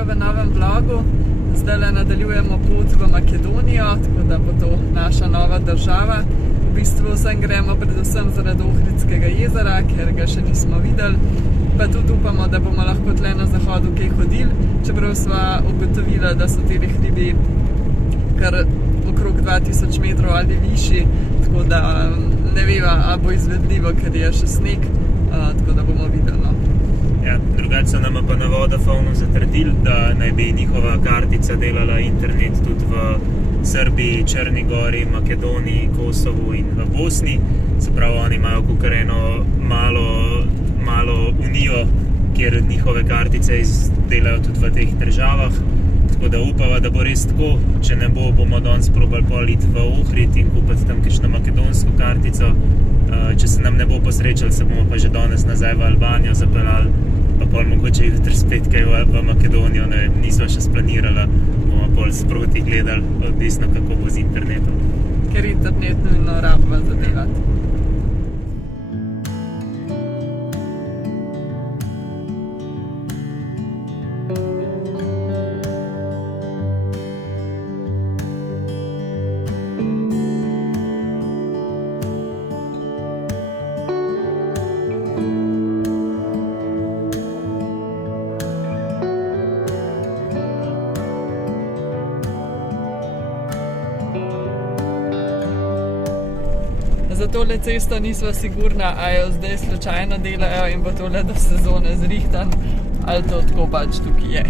serjo v novem vlogu. Zdaj nadaljujemo pot v Makedonijo, tako da bo to naša nova država. V bistvu sem gremo predvsem zaradi Ohridskega jezera, ker ga še nismo videli. Pa tudi upamo, da bomo lahko tle na zahodu kaj hodili, čeprav sva ugotovila, da so teli hribi kar okrog 2000 metrov ali višji, tako da ne veva, a bo izvedljivo, ker je še sneg, tako da bomo videli. No. Ja, drugače so nama pa na Vodafonu zatrdili, da naj bi njihova kartica delala internet tudi v Srbiji, Črni gori, Makedoniji, Kosovu in v Bosni. Se pravi, oni imajo kakor eno malo unijo, kjer njihove kartice delajo tudi v teh državah. Tako da upava, da bo res tako. Če ne bo, bomo danes probali politi v Ohrid in kupiti tam kakšno makedonsko kartico. Če se nam ne bo posrečalo, se bomo pa že danes nazaj v Albanijo zapeljali, pa pol mogoče jutri spet kaj v Makedonijo, ne vem, nisva še splanirala, bomo pol sproti gledali, odvisno kako bo z internetom. Ker internet nujno rabava zadelati. Za tole cesto nisva sigurna, a jo zdaj slučajno delajo in bo tole do sezone zrihtan, ali to tako pač tukaj je.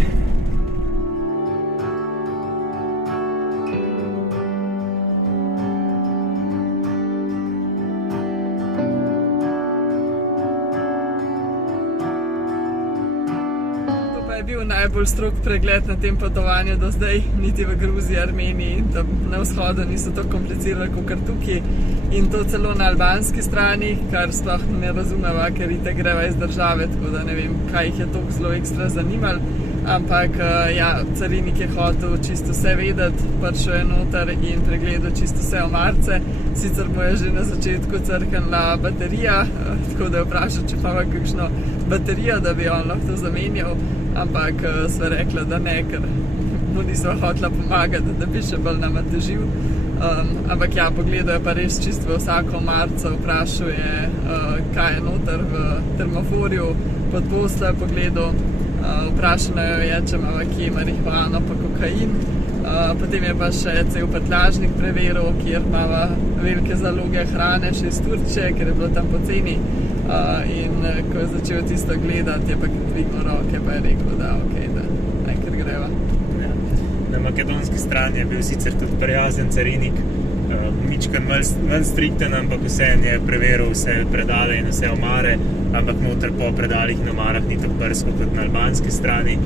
Je bil najbolj strog pregled na tem potovanju do zdaj, niti v Gruziji, Armeniji, da na vzhodu niso tako komplicirali kakor tukaj. In to celo na albanski strani, kar sploh ne razumeva, ker itak greva iz države, tako da ne vem, kaj jih je toliko zelo ekstra zanimalo. Ampak ja, carinik je hotel čisto vse vedeti, prišel je noter in pregledal čisto vse omarce. Sicer mu je že na začetku crknila baterija, tako da je vprašal, če pa kakšno baterijo, da bi on lahko to zamenjal. Ampak sva rekla, da ne, ker mu nisva hotela pomagati, da bi še bolj nama težil. Ampak ja, pogledal je pa res čisto v vsako marco, vprašal je, kaj je noter v termoforju, pod posle je pogledal, vprašal je, če imava kje marihuano pa kokain. Potem je pa še cel prtljažnik preveril, kjer imava velike zaloge hrane še iz Turčije, ker je bilo tam poceni. In ko je začel tisto gledati, je pa dvignil roke, pa je rekel, da okej, da najkar greva. Ja. Na makedonski strani je bil sicer tudi prijazen carinik, mičkan manj strikten, ampak vseeno je preveril vse predale in vse omare, ampak noter po predalih in omarah ni tako brsko kot na albanski strani.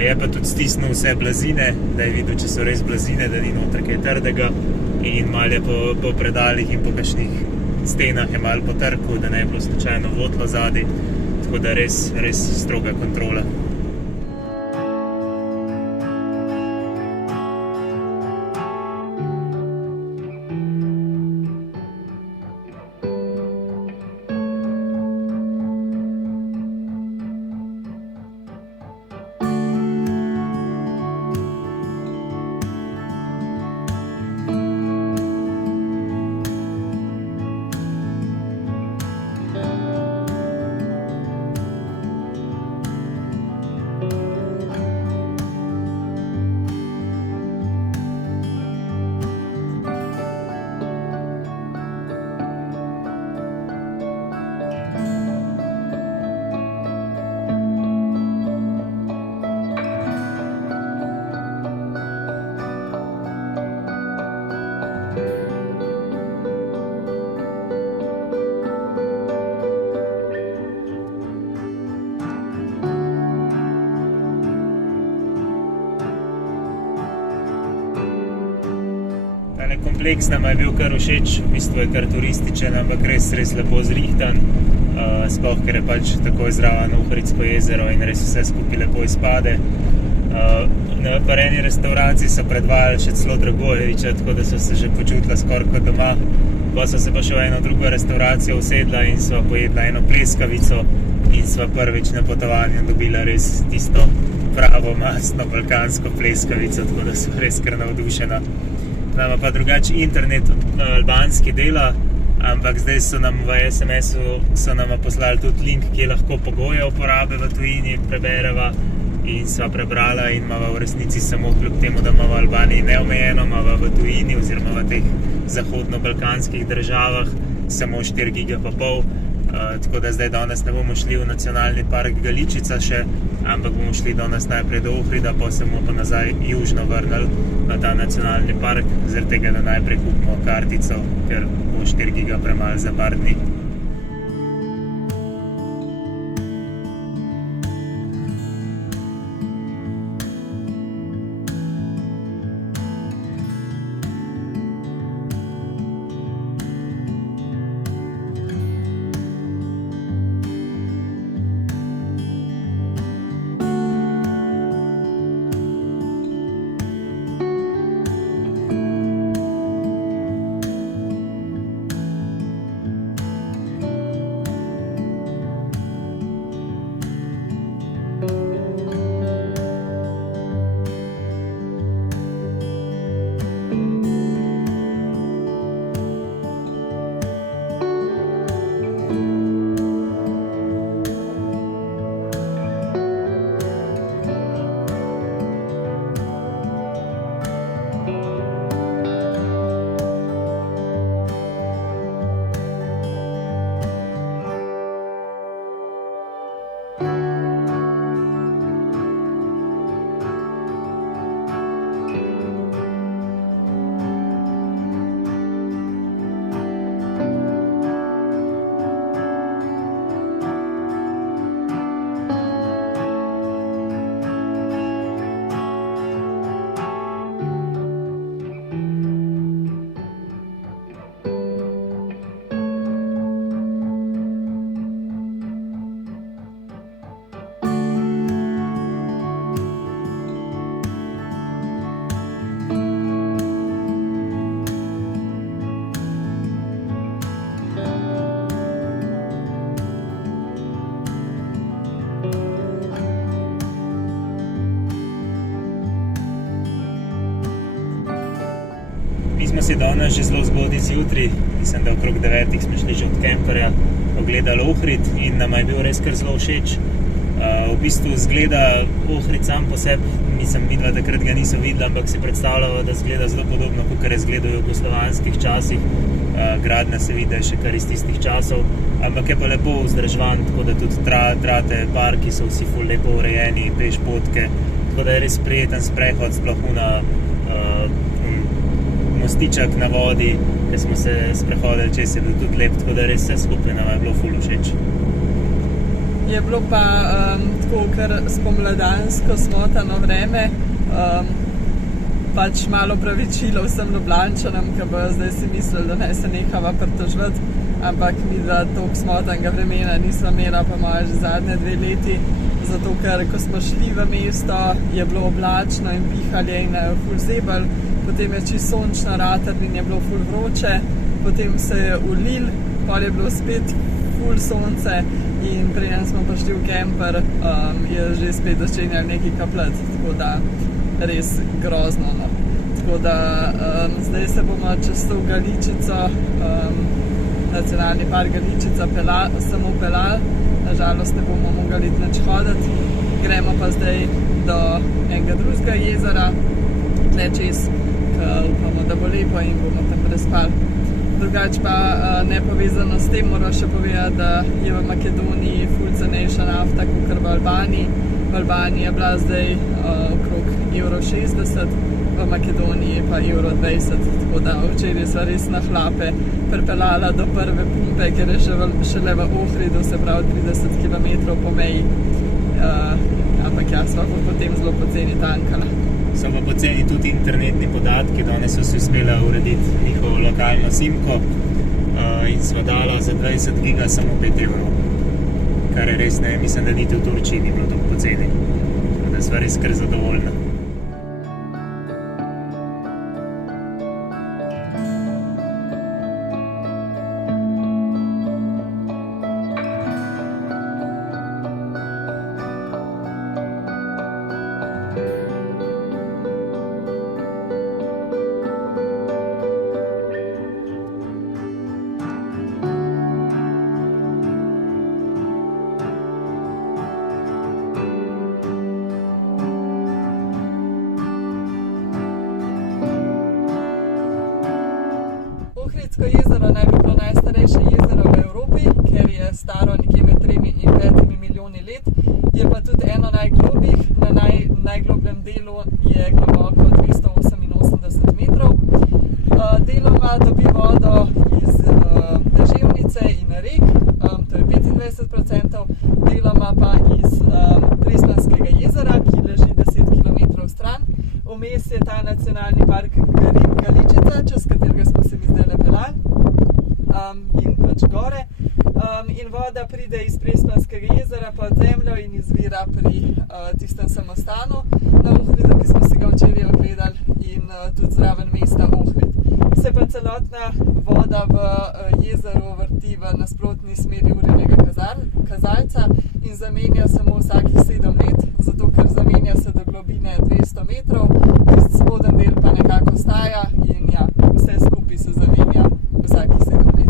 Je pa tudi stisnil vse blazine, da je videl, če so res blazine, da ni noter kaj trdega, in malo je po predalih in po kakšnih stenah je malo potrkal, da ne je bilo slučajno votlo zadaj, tako da res stroga kontrola. Kompleks nam je bil kar všeč, v bistvu je kar turističen, ampak res lepo zrihtan, sploh ker je pač takoj zraven Ohridsko jezero in res vse skupaj lepo izpade. Na eni restauraciji so predvajali še celo Dragojevića, tako da so se že počutila skoraj kot doma. Pa so se pa še v eno drugo restauracijo usedla in sva pojedla eno pleskavico in sva prvič na potovanju dobila res tisto pravo mastno balkansko pleskavico, tako da so res kar navdušena. Nama pa drugače internet albanski dela, ampak zdaj so nam v SMS-u poslali tudi link, kje lahko pogoje uporabe v tujini prebereva in sva prebrala in imava v resnici samo kljub temu, da imava v Albaniji neomejeno, imava v tujini oziroma v teh zahodno-balkanskih državah samo 4 giga pa pol. Tako da zdaj danes ne bomo šli v nacionalni park Galičica še, ampak bomo šli danes najprej do Ohrida, pa se bomo pa nazaj južno vrnili na ta nacionalni park, zaradi tega, da najprej kupimo kartico, ker bo 4 giga premalo za par dni. Smo si danes že zelo zgodaj zjutraj, mislim, da okrog 9 smo šli že od kemperja ogledali Ohrid in nama je bil res kar zelo všeč. V bistvu zgleda Ohrid sam po sebi, nisem videla, takrat ga nisem videla, ampak si predstavljala, da zgleda zelo podobno, kakor je zgledal v jugoslovanskih časih. Gradnja se vidi še kar iz tistih časov, ampak je pa lepo vzdrževan, tako da tudi trate, parki so vsi ful lepo urejeni, pešpotke, tako da je res prijeten sprehod, sploh mostiček na vodi, ker smo se sprehodili, čez je bil tudi lep, tako da res vse skupaj nama je bilo ful všeč. Je bilo pa tako kar spomladansko smotano vreme, pač malo pravičilo vsem Ljubljančanom, ki bojo zdaj si mislili, da naj se nehava pritoževati, ampak mi da toliko smotanega vremena nisva imela pa moja že zadnje 2 leti, zato ker ko smo šli v mesto, je bilo oblačno in pihalje in ful zebel, potem je čisto sončno ratalo in je bilo ful vroče, potem se je ulil, pol je bilo spet ful sonce in preden smo prišli v kemper, je že spet začenjal nekaj kapljati, tako da res grozno. No. Tako da zdaj se bomo čez to Galičico, nacionalni park Galičica, samo pelali, nažalost ne bomo mogli nič hoditi, gremo pa zdaj do enega drugega jezera, tle čez, upamo, da bo lepo in bomo tam prespali. Drugač pa nepovezano s tem moram še povedati, da je v Makedoniji ful cenejša nafta kakor v Albaniji. V Albaniji je bila zdaj okrog €60, v Makedoniji pa €20, tako da včeraj sva res na hlape pripeljala do prve pumpe, ker je šele v Ohridu, se pravi 30 km po meji, ampak ja, sva pa potem zelo poceni tankala. So pa poceni tudi internetni podatki, danes so si uspela urediti njihovo lokalno simko in sva dala za 20 giga samo 5 evrov, kar je res ne, mislim, da niti v Turčiji ni bilo tako poceni, da sva res kar zadovoljna. staro nekje med 3 in 5 milijoni let. Je pa tudi eno najglobjih, na najglobljem delu je globoko 288 metrov. Deloma dobi vodo iz deževnice in rek, to je 25%, deloma pa iz Prespanskega jezera, ki leži 10 km stran. Vmes je ta nacionalni park Galičica, čez katerega smo se mi zdajle peljali, in pač gore. In voda pride iz Prespanskega jezera pod zemljo in izvira pri tistem samostanu na Ohridu, ki smo si ga včeraj ogledali, in tudi zraven mesta Ohrid. Se pa celotna voda v jezeru vrti v nasprotni smeri urnega kazalca in zamenja samo vsakih 7 let, zato ker zamenja se do globine 200 metrov, spodnji del pa nekako ostaja in ja, vse skupaj se zamenja vsakih 7 let.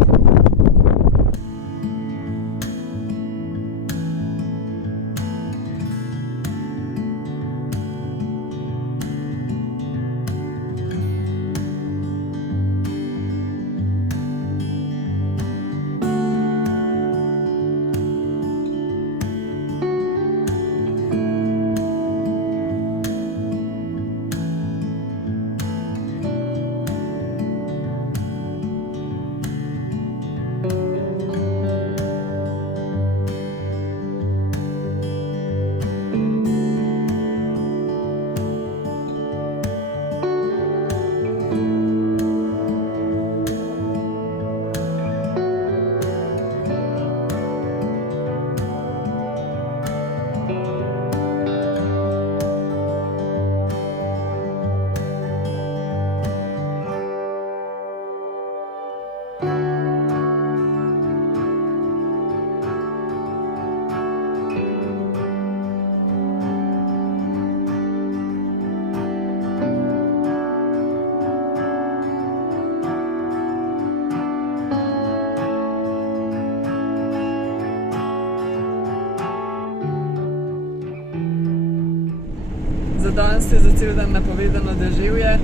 Za danes je za cel dan napovedano deževje,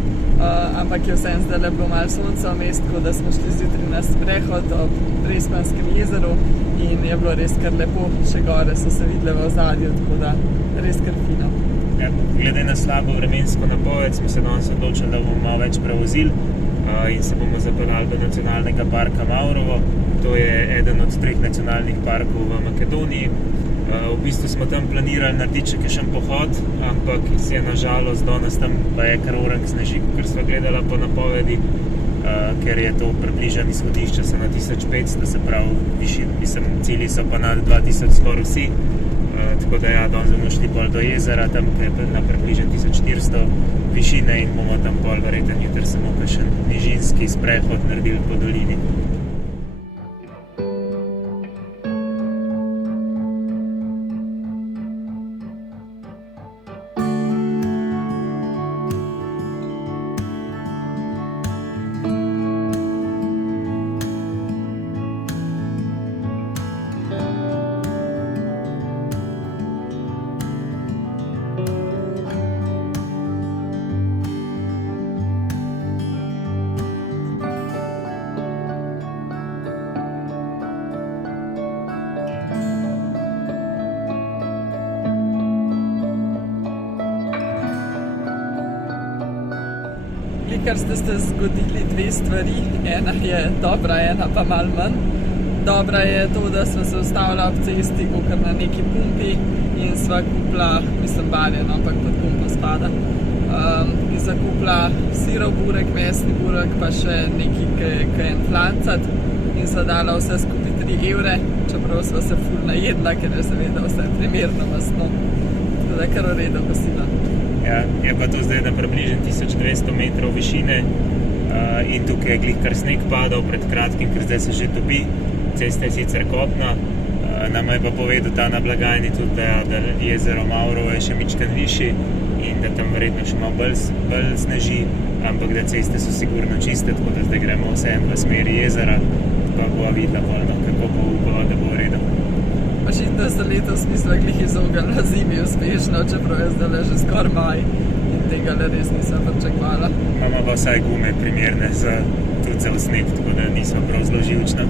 ampak je vseeno zdajle bilo malo sonca vmes, tako da smo šli zjutraj na sprehod ob Prespanskem jezeru in je bilo res kar lepo, še gore so se videle v ozadju, tako da res kar fino. Ja, glede na slabo vremensko napoved smo se danes odločili, da bomo malo več prevozili in se bomo zapeljali do nacionalnega parka Mavrovo. To je eden od 3 nacionalnih parkov v Makedoniji. V bistvu smo tam planirali narediti še kakšen pohod, ampak se je na žalost danes tam pa je kar orang sneži, ker sva gledala po napovedi, ker je to približano izhodišče so na 1500, se pravi cilji so pa nad 2000 skoraj vsi. Tako da ja, danes bomo šli pol do jezera, tam je na približno 1400 višine in bomo tam pol verjetno jutri samo kakšen nižinski sprehod naredili po dolini. Ker ste se zgodili 2 stvari, ena je dobra, ena pa malo manj. Dobra je to, da sva se ustavila ob cesti, kakor na neki pumpi in sva kupila, mislim barjen, ampak pod pumpo spada. In sva kupila sirov burek, mesni burek, pa še neki kajen flancat in sva dala vse skupaj 3 evre, čeprav sva se ful najedla, ker je seveda vse primerno masno. Tako da kar v redu kosila. Ja, je pa to zdaj na približno 1200 metrov višine in tukaj je glih kar sneg padal pred kratkim, ker zdaj se že topi. Cesta je sicer kopna, nama je pa povedal ta na blagajni tudi, da jezero Mavrovo je še mičken višji in da tam verjetno še malo bolj sneži, ampak da ceste so sigurno čiste, tako da zdaj gremo vseeno v smeri jezera, pa bova videla polno, kako bo upala, da bo v redu. Očitno se letos nisva glih izognila zimi uspešno, čeprav je zdaj že skoraj maj in tega res nisva pričakovala. Imamo pa vsaj gume primerne tudi za sneg, tako da nisva prav zelo živčna.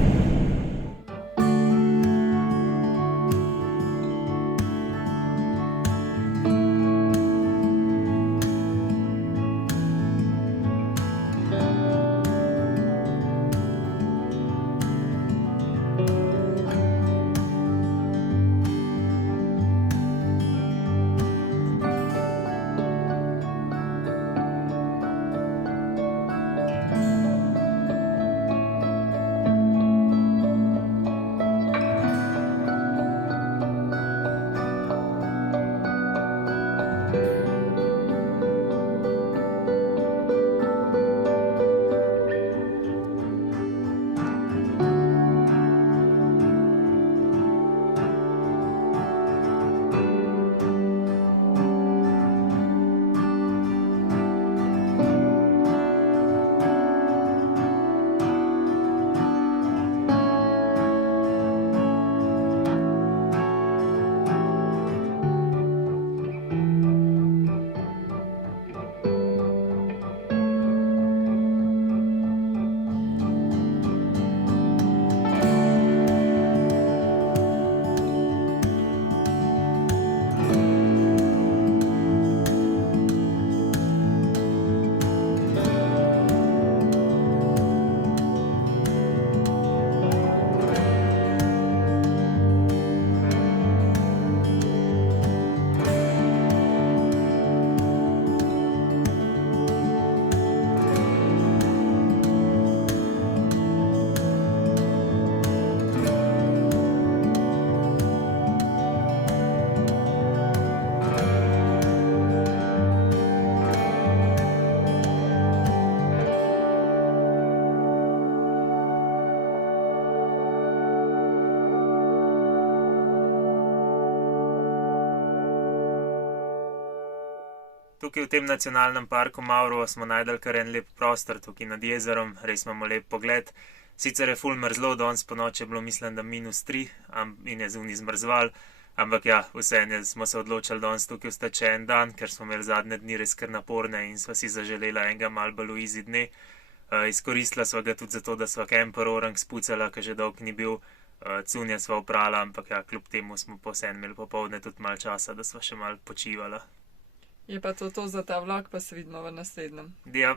tukaj v tem nacionalnem parku Mavrovo smo najdel kar en lep prostor tukaj nad jezerom, res imamo lep pogled. Sicer je ful mrzlo, danes po noči je bilo mislim, da -3 in je zunaj zmrzval, ampak ja, vseeno smo se odločili danes tukaj ostati še en dan, ker smo imeli zadnje dni res kar naporne in sva si zaželela enega malo bolj easy dne. Izkoristila sva ga tudi zato, da sva camper orang spucala, ker že dolgo ni bil, cunje sva oprala, ampak ja, kljub temu smo po vseeno imeli popoldne tudi malo časa, da sva še malo počivala. Je pa to za ta vlog, pa se vidimo v naslednjem. Ja.